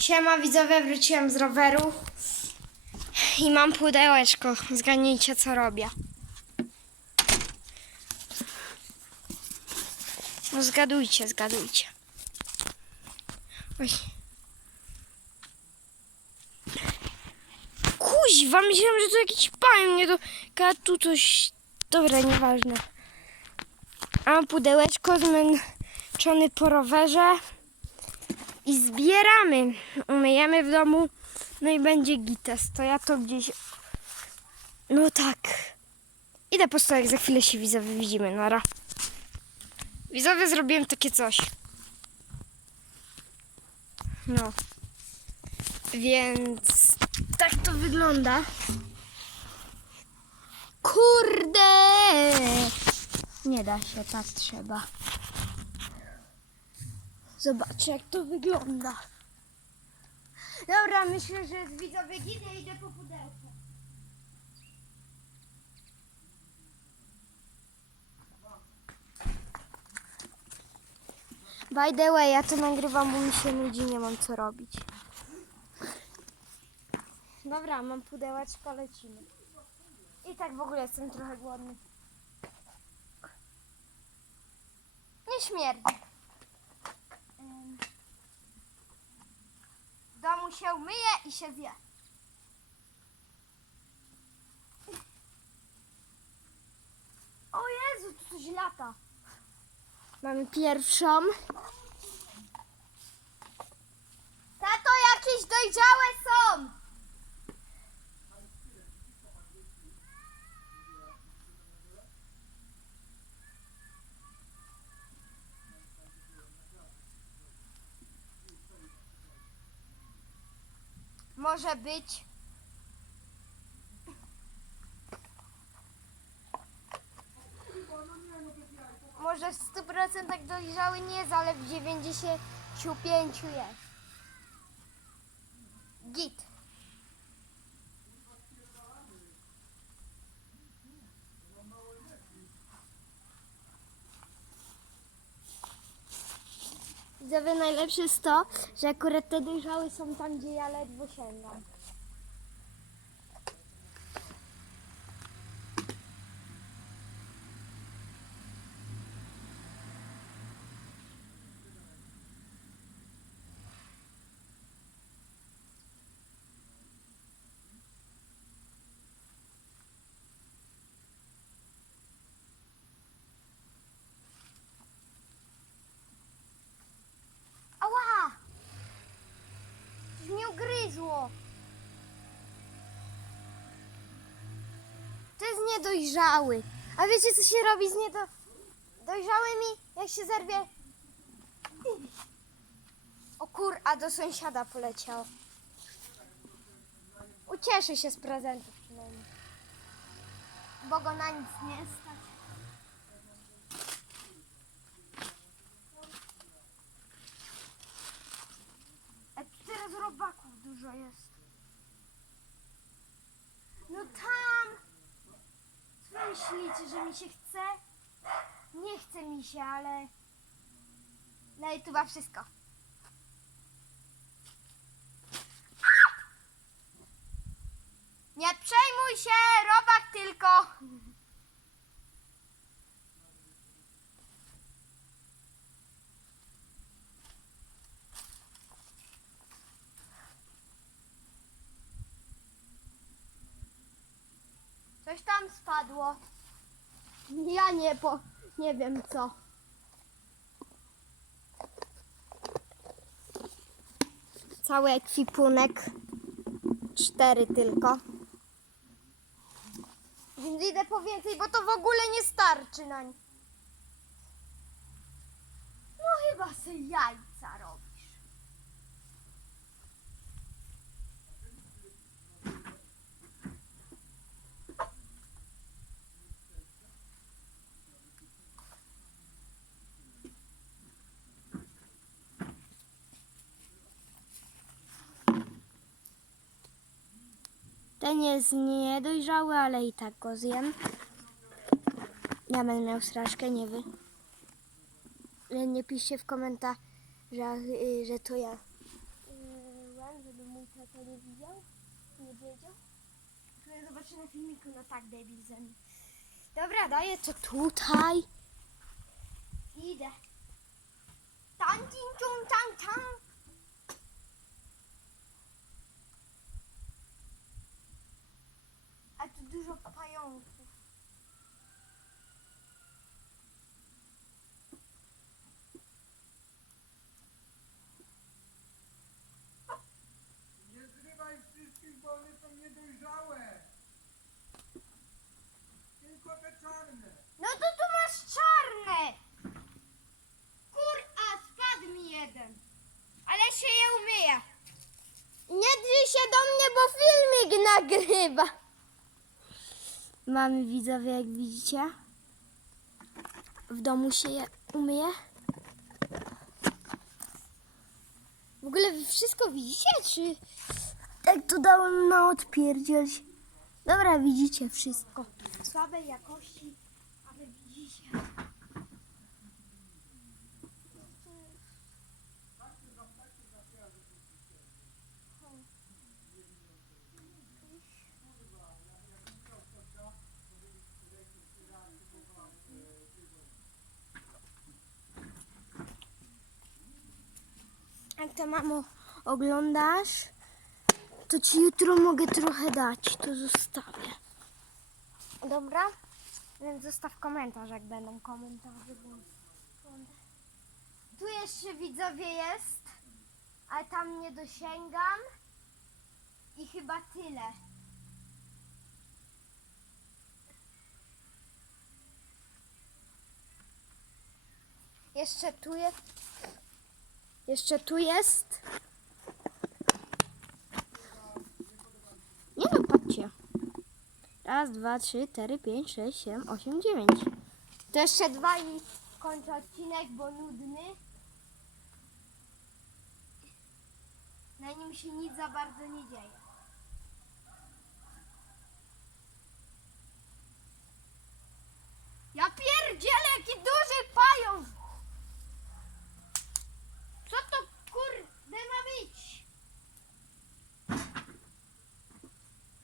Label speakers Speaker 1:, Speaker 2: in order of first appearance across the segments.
Speaker 1: Siema widzowie, wróciłem z roweru i mam pudełeczko. Zgadnijcie co robię. No zgadujcie, zgadujcie. Oj. Kuźwa, myślałam, że to jakiś pan, nie to ka- tu coś... Dobra, nieważne. A pudełeczko zmęczony po rowerze i zbieramy. Umyjemy w domu, no i będzie gites. To ja to gdzieś... No tak. Idę po stołek, za chwilę się widzowie widzimy, nara. Widzowie, zrobiłem takie coś. No. Więc tak to wygląda. Kurde! Nie da się, tak trzeba. Zobaczcie, jak to wygląda. Dobra, myślę, że z widzowie ginie idę po pudełko. By the way, ja to nagrywam, bo mi się nudzi, nie mam co robić. Dobra, mam pudełeczko, lecimy. I tak w ogóle jestem trochę głodny. Nie śmierdzi. Domu się myje i się zje. O Jezu, tu coś lata. Mamy pierwszą. Tato, jakieś dojrzałe są. Może być. Może w 100% dojrzały nie jest, ale w 95 jest. Git. Widzowie, najlepsze jest to, że akurat te dojrzałe są tam, gdzie ja ledwo sięgam. Ała! Coś mnie ugryzło. To jest niedojrzały. A wiecie co się robi z niedo... dojrzałymi? Jak się zerwie... O kur, a do sąsiada poleciał. Ucieszy się z prezentów przynajmniej. Bo go na nic nie stać. A teraz robaków dużo jest. No tam! Co wy myślicie, że mi się chce? Nie chce mi się, ale... Na YouTube'a wszystko. Nie przejmuj się, robak tylko! Coś tam spadło. Ja nie po... nie wiem co. Cały ekwipunek. Cztery tylko. Więc idę po więcej, bo to w ogóle nie starczy na nie. No chyba se jajca Ten jest niedojrzały, ale i tak go zjem. Ja będę miał straszkę, nie wy. Nie piszcie w komentarzach, y, że to ja. Y, tata nie widział? Nie wiedział? To zobaczę na filmiku, no tak, debil. Dobra, daję to tutaj. Idę. Tan, tin, tun, tan, tan. A tu dużo pająków.
Speaker 2: Nie zrywaj wszystkich, bo one są niedojrzałe. Tylko te czarne.
Speaker 1: No to tu masz czarne. Kur, a spadł mi jeden. Ale się je umyję. Nie drzyj się do mnie, bo filmik nagrywa. Mamy widzowie, jak widzicie. W domu się je umyje. W ogóle wy wszystko widzicie, czy tak to dałem na odpierdzielć? Dobra, widzicie wszystko. Słabej jakości, ale widzicie. Jak to mamo oglądasz, to ci jutro mogę trochę dać, to zostawię. Dobra? Więc zostaw komentarz, jak będą komentarze. Tu jeszcze widzowie jest, ale tam nie dosięgam. I chyba tyle. Jeszcze tu jest. Jeszcze tu jest. Nie no, patrzcie. Raz, dwa, trzy, cztery, pięć, sześć, siedem, osiem, dziewięć. To jeszcze dwa i kończę odcinek, bo nudny. Na nim się nic za bardzo nie dzieje. Ja pierdzielę, jaki duży pająk! Co to kurde ma być?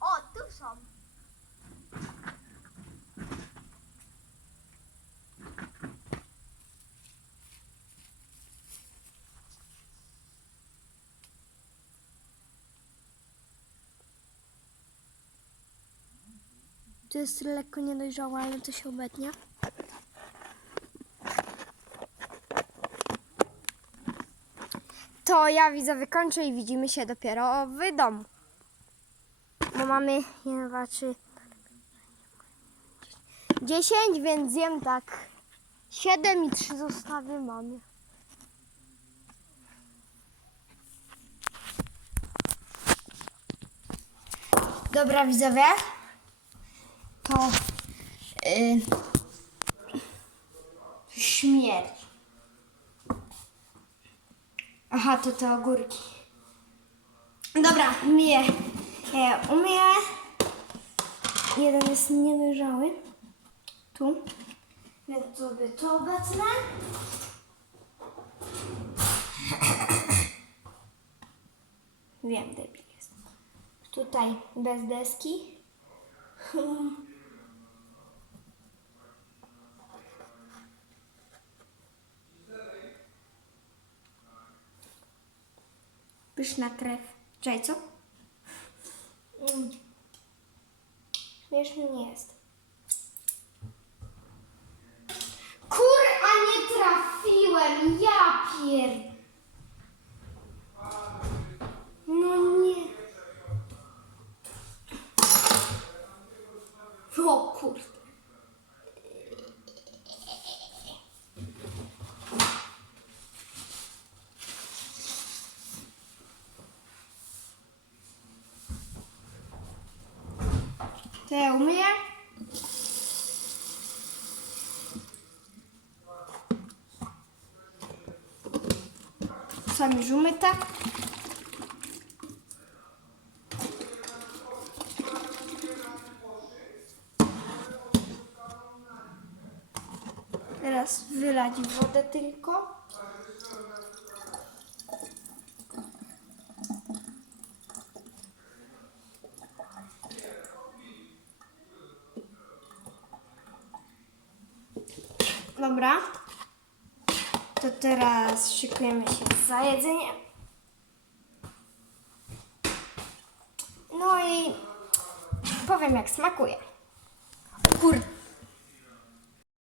Speaker 1: O, tu są. To jest lekko niedojrzałe, ale to się obetnie. To ja widzę wykończę i widzimy się dopiero w domu. Bo mamy 1, 2, 3, 10, więc zjem tak 7 i 3 zostawię mamy. Dobra widzowie, to yy, śmierć. Aha, to te ogórki. Dobra, myję. Ja umyję. Jeden jest niedojrzały. Tu. Więc sobie to obecnę. Wiem, debil jest. Tutaj bez deski. Pyszna krew. Czekaj, co? Mm. Śmieszny nie jest. Kur, a nie trafiłem! Ja pier... No nie. O kurde. To ja umyję. Sami już umyte. Teraz wylać wodę tylko. Dobra. To teraz szykujemy się za jedzenie. No i powiem jak smakuje.